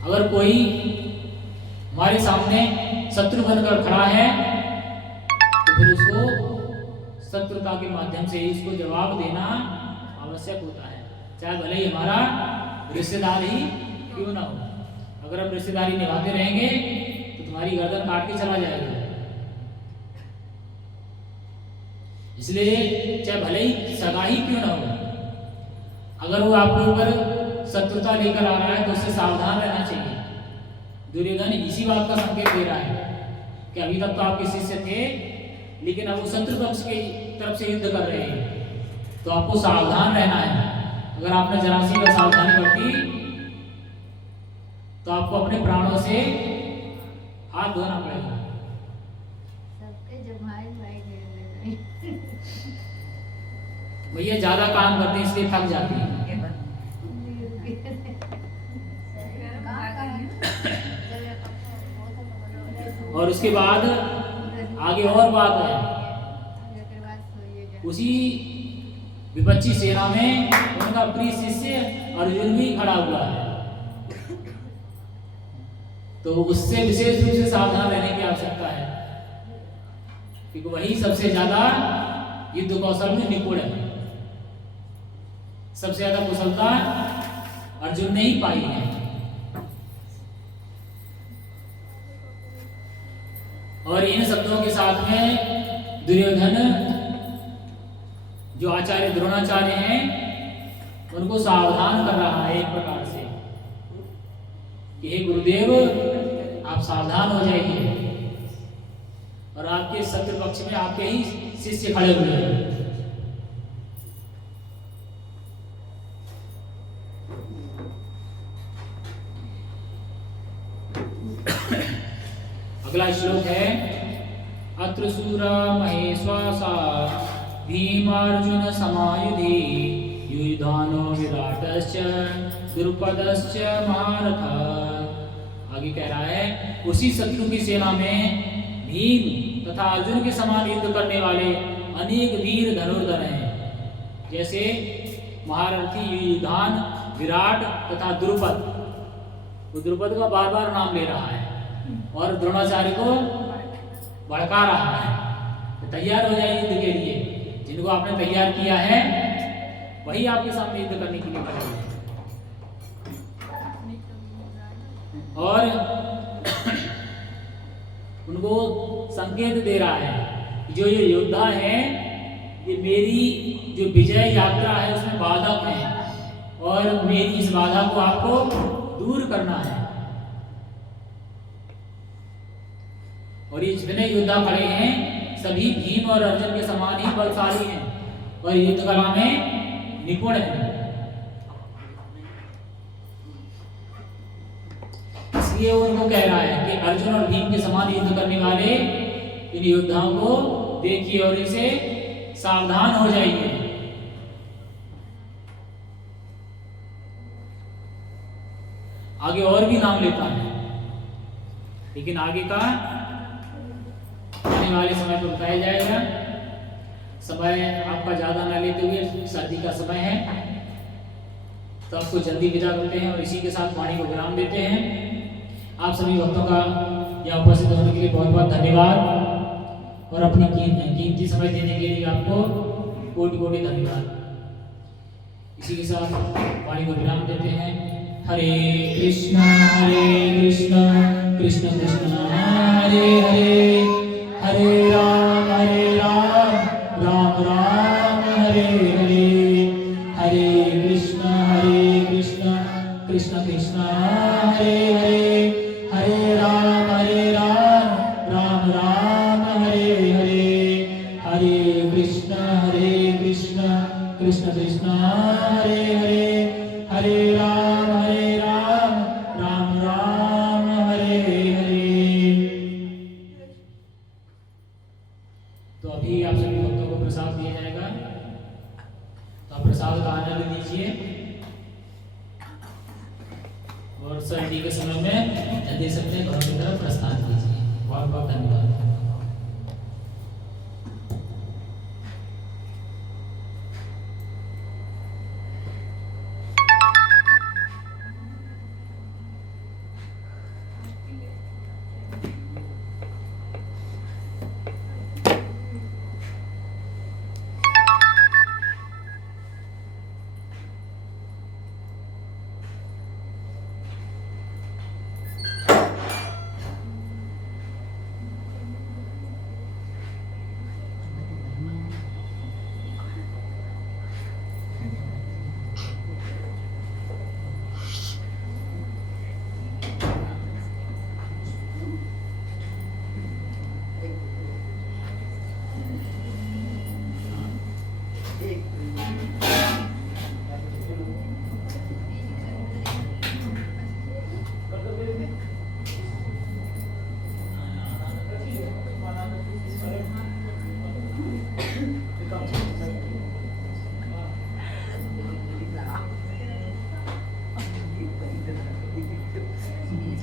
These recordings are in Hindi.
अगर कोई हमारे सामने शत्रु बनकर खड़ा है तो फिर उसको शत्रुता के माध्यम से ही उसको जवाब देना आवश्यक होता है, चाहे भले ही हमारा रिश्तेदार ही क्यों ना हो। अगर हम रिश्तेदारी निभाते रहेंगे तो तुम्हारी गर्दन काट के चला जाएगा। इसलिए चाहे भले ही सगा ही क्यों ना हो, अगर वो आपके ऊपर शत्रुता लेकर आ रहा है तो उससे सावधान रहना चाहिए। दुर्योधन इसी बात का संकेत दे रहा है कि अभी तक तो आपके शिष्य थे, लेकिन अब वो शत्रु पक्ष की तरफ से युद्ध कर रहे हैं, तो आपको सावधान रहना है। अगर आपने जरा सी सावधानी बरती तो आपको अपने प्राणों से हाथ धोना पड़ेगा। भैया ज्यादा काम करते हैं इसलिए थक जाती है। और उसके बाद आगे और बात है, उसी विपक्षी सेना में उनका प्रिय शिष्य अर्जुन भी खड़ा हुआ है, तो उससे विशेष रूप से सावधान रहने की आवश्यकता है, क्योंकि वही सबसे ज्यादा युद्ध कौशल में निपुण है। सबसे ज्यादा कुशलता अर्जुन ने ही पाई है। और इन शब्दों के साथ में दुर्योधन जो आचार्य द्रोणाचार्य हैं उनको सावधान कर रहा है एक प्रकार से कि हे गुरुदेव, आप सावधान हो जाइए, और आपके शत्रु पक्ष में आपके ही शिष्य खड़े हुए हैं। अगला श्लोक है, अत्र शूरा महेश्वासा भीमार्जुन समायुधि युधानो विराटश्च द्रुपदश्च महारथ। आगे कह रहा है, उसी शत्रु की सेना में भीम तथा अर्जुन के समान युद्ध करने वाले अनेक वीर धनुर्धर हैं, जैसे महारथी युधान, विराट तथा द्रुपद। वो द्रुपद का बार बार नाम ले रहा है और द्रोणाचार्य को भड़का रहा है, तो तैयार हो जाए युद्ध के लिए। जिनको आपने तैयार किया है वही आपके सामने युद्ध करने के लिए खड़े हैं। और उनको संकेत दे रहा है कि जो ये योद्धा है, ये मेरी जो विजय यात्रा है उसमें बाधक है, और मेरी इस बाधा को आपको दूर करना है। और ये जितने योद्धा खड़े हैं सभी भीम और अर्जुन के समान ही बलशाली हैं और युद्ध कला में निपुण हैं। इसलिए उनको कह रहा है कि अर्जुन और भीम के समान युद्ध करने वाले इन योद्धाओं को देखिए और इनसे सावधान हो जाइए। आगे और भी नाम लेता है, लेकिन आगे का आने वाले समय पर बताया जाएगा। समय आपका ज्यादा ना लेते हुए, सर्दी का समय है तो आपको जल्दी विदा करते हैं और इसी के साथ वाणी को विराम देते हैं। आप सभी भक्तों का यहाँ उपस्थित होने के लिए बहुत बहुत धन्यवाद और अपनी कीमती समय देने के लिए आपको कोटि कोटि धन्यवाद। इसी के साथ वाणी को विराम देते हैं। हरे कृष्णा कृष्ण कृष्ण हरे हरे, हरे राम राम राम हरे हरे, हरे कृष्ण कृष्ण कृष्ण हरे हरे, हरे राम राम राम हरे हरे, हरे कृष्ण कृष्ण कृष्ण हरे हरे, हरे राम राम राम हरे हरे। तो अभी आप सभी भक्तों को प्रसाद दिया जाएगा, तो आप प्रसाद का आनंद लीजिए और सर्दी के समय में जल्दी से अपने घरों की तरफ प्रस्थान कीजिए। बहुत बहुत धन्यवाद।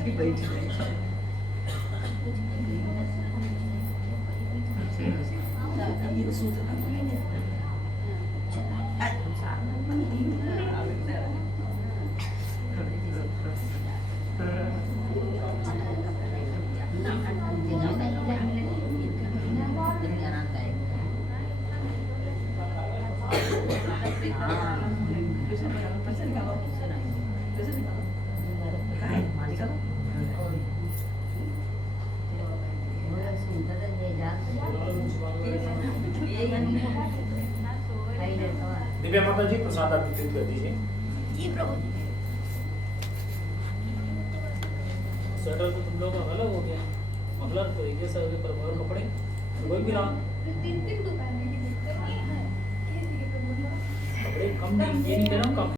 दिव्या माता जी प्रसाद आप वितरित कर दीजिए। जी प्रभु जी। स्वेटर तो तुम लोग का अलग हो गया, मफलर तो एक जैसा हो गया, पर और कपड़े कोई भी रहा, तीन तीन दुकान है, कपड़े कम नहीं, ये नहीं कह रहा हूँ